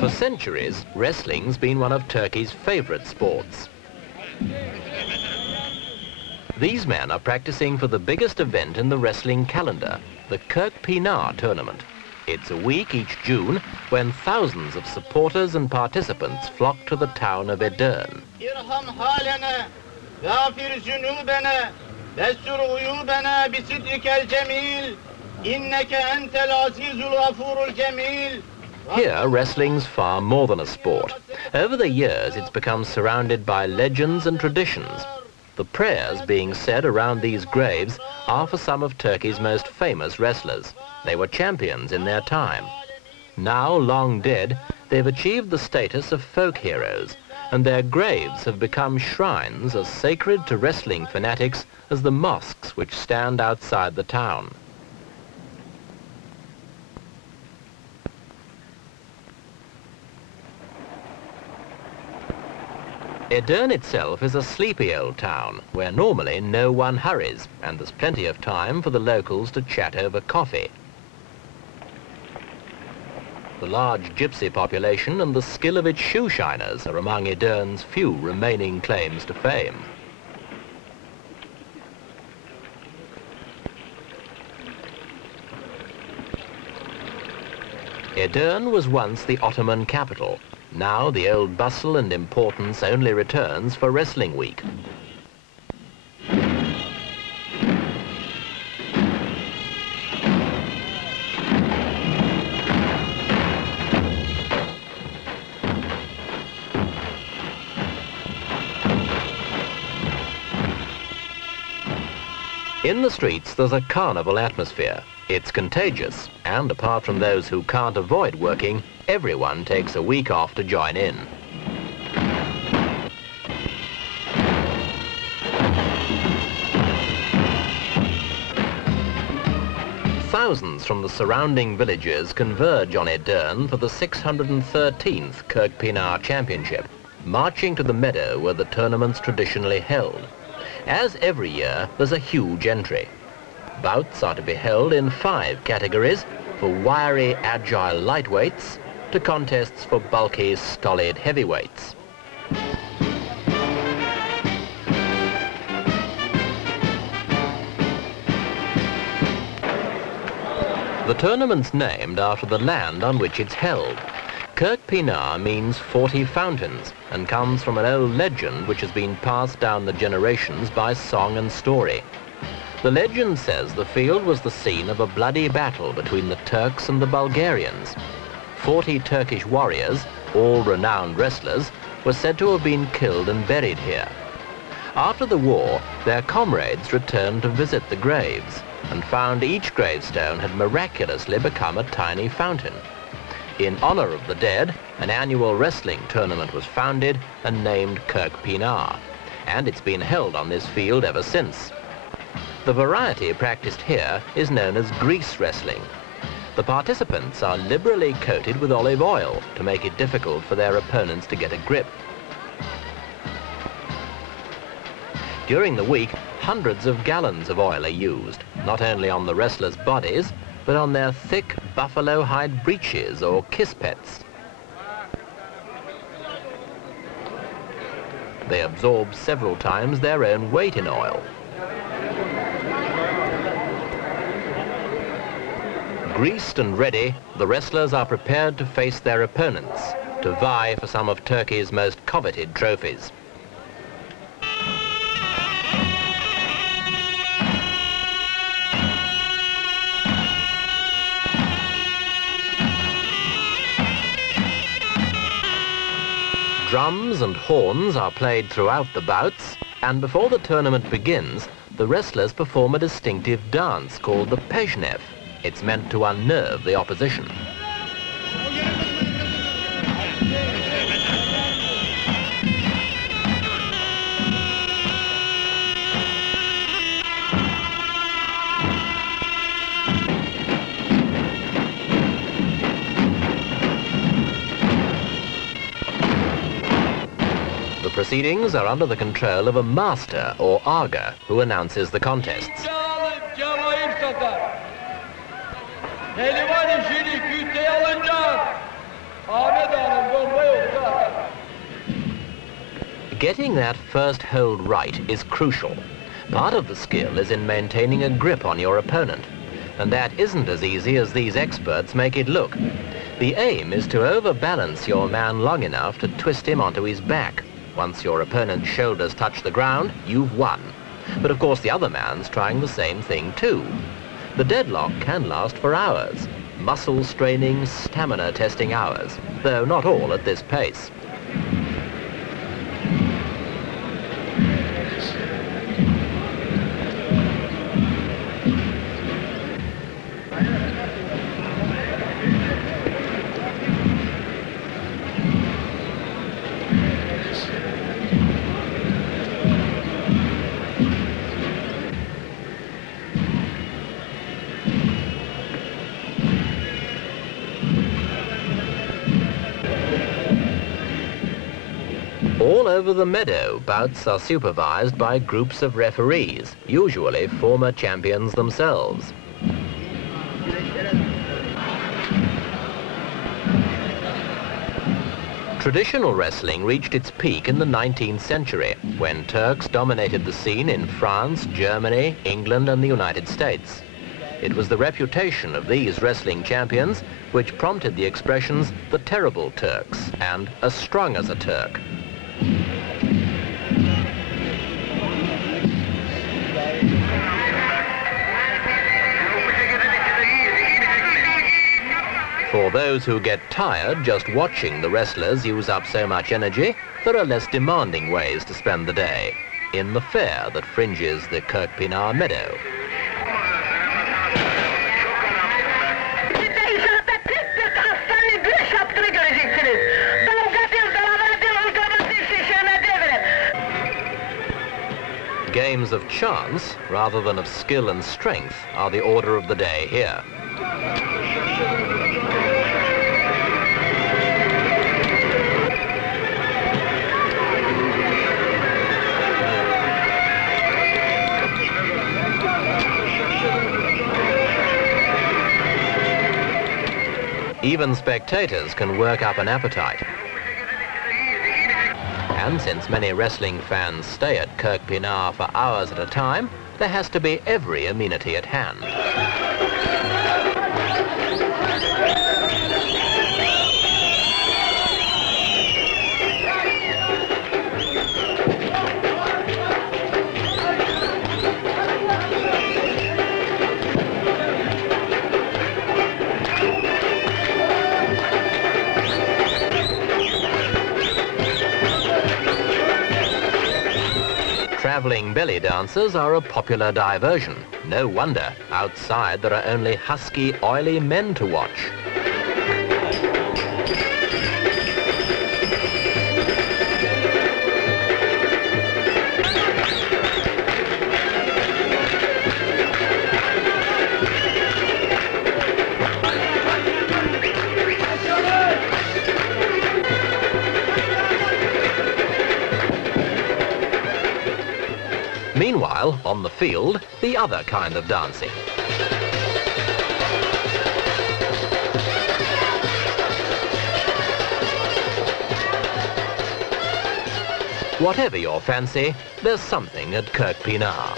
For centuries, wrestling's been one of Turkey's favorite sports. These men are practicing for the biggest event in the wrestling calendar, the Kirkpinar tournament. It's a week each June when thousands of supporters and participants flock to the town of Edirne. Here, wrestling's far more than a sport. Over the years, it's become surrounded by legends and traditions. The prayers being said around these graves are for some of Turkey's most famous wrestlers. They were champions in their time. Now long dead, they've achieved the status of folk heroes, and their graves have become shrines as sacred to wrestling fanatics as the mosques which stand outside the town. Edirne itself is a sleepy old town where normally no one hurries, and there's plenty of time for the locals to chat over coffee. The large gypsy population and the skill of its shoe shiners are among Edirne's few remaining claims to fame. Edirne was once the Ottoman capital. Now the old bustle and importance only returns for Wrestling Week. In the streets, there's a carnival atmosphere. It's contagious, and apart from those who can't avoid working, everyone takes a week off to join in. Thousands from the surrounding villages converge on Edirne for the 613th Kirkpinar Championship, marching to the meadow where the tournament's traditionally held. As every year, there's a huge entry. Bouts are to be held in 5 categories, from wiry, agile lightweights to contests for bulky, stolid heavyweights. The tournament's named after the land on which it's held. Kirkpinar means 40 fountains and comes from an old legend which has been passed down the generations by song and story. The legend says the field was the scene of a bloody battle between the Turks and the Bulgarians. 40 Turkish warriors, all renowned wrestlers, were said to have been killed and buried here. After the war, their comrades returned to visit the graves and found each gravestone had miraculously become a tiny fountain. In honor of the dead, an annual wrestling tournament was founded and named Kirkpinar, and it's been held on this field ever since. The variety practiced here is known as grease wrestling. The participants are liberally coated with olive oil to make it difficult for their opponents to get a grip. During the week, hundreds of gallons of oil are used, not only on the wrestlers' bodies, but on their thick buffalo hide breeches or kispets. They absorb several times their own weight in oil. Greased and ready, the wrestlers are prepared to face their opponents, to vie for some of Turkey's most coveted trophies. Drums and horns are played throughout the bouts, and before the tournament begins, the wrestlers perform a distinctive dance called the pejnev. It's meant to unnerve the opposition. The proceedings are under the control of a master or aga who announces the contests. Pehlivan işini küteye alınca Ahmet Hanım bomba yoksa. Getting that first hold right is crucial. Part of the skill is in maintaining a grip on your opponent, and that isn't as easy as these experts make it look. The aim is to overbalance your man long enough to twist him onto his back. Once your opponent's shoulders touch the ground, you've won. But of course the other man's trying the same thing too. The deadlock can last for hours. Muscle straining, stamina testing hours, though not all at this pace. All over the meadow, bouts are supervised by groups of referees, usually former champions themselves. Traditional wrestling reached its peak in the 19th century, when Turks dominated the scene in France, Germany, England and the United States. It was the reputation of these wrestling champions which prompted the expressions, "the terrible Turks" and "as strong as a Turk." For those who get tired just watching the wrestlers use up so much energy, there are less demanding ways to spend the day, in the fair that fringes the Kirkpinar meadow. Games of chance, rather than of skill and strength, are the order of the day here. Even spectators can work up an appetite. And since many wrestling fans stay at Kirkpinar for hours at a time, there has to be every amenity at hand. Traveling belly dancers are a popular diversion. No wonder, outside there are only husky, oily men to watch. Meanwhile, on the field, the other kind of dancing. Whatever your fancy, there's something at Kirkpinar.